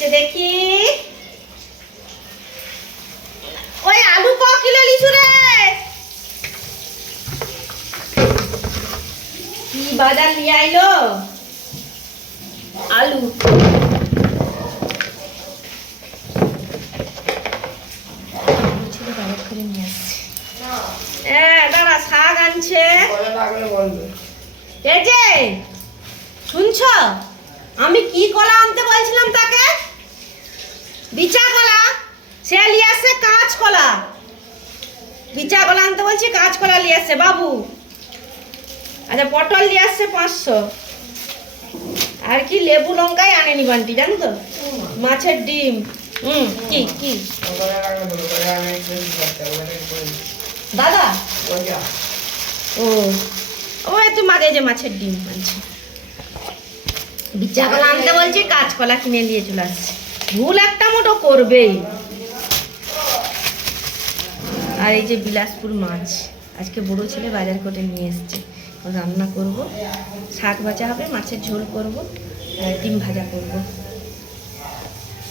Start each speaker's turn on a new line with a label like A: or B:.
A: এসছে দেখি। ওই আলু ক কিলো লিচু রে? কি বাজার নিয়ে আইলো? আলু। হ্যাঁ দাঁড়া শাক আনছে। এই যে শুনছ? আমি কি কলা আনতে বলছিলাম তাকে বিচা কলা সে নিয়ে আসছে কাঁচ কলা বিচা কলা আনতে বলছি কাঁচ কলা নিয়ে আসছে বাবু। আচ্ছা পটল আসছে পাঁচশো। আর কি লেবু লঙ্কাই আনেনি বান্টি, জানো তো? মাছের ডিম। হুম, কি কি? দাদা? ও ও একটু মাঝে যে মাছের ডিম আনছে। বিচা কলা আনতে বলছি কাঁচকলা কিনে নিয়ে চলে আসছে। ভুল একটা মোটো করবেই। আর এই যে বিলাসপুর মাছ, আজকে বড় ছেলে বাজার করে নিয়ে এসছে। রান্না করব, শাক ভাজা হবে, মাছের ঝোল করব, আর ডিম ভাজা করব।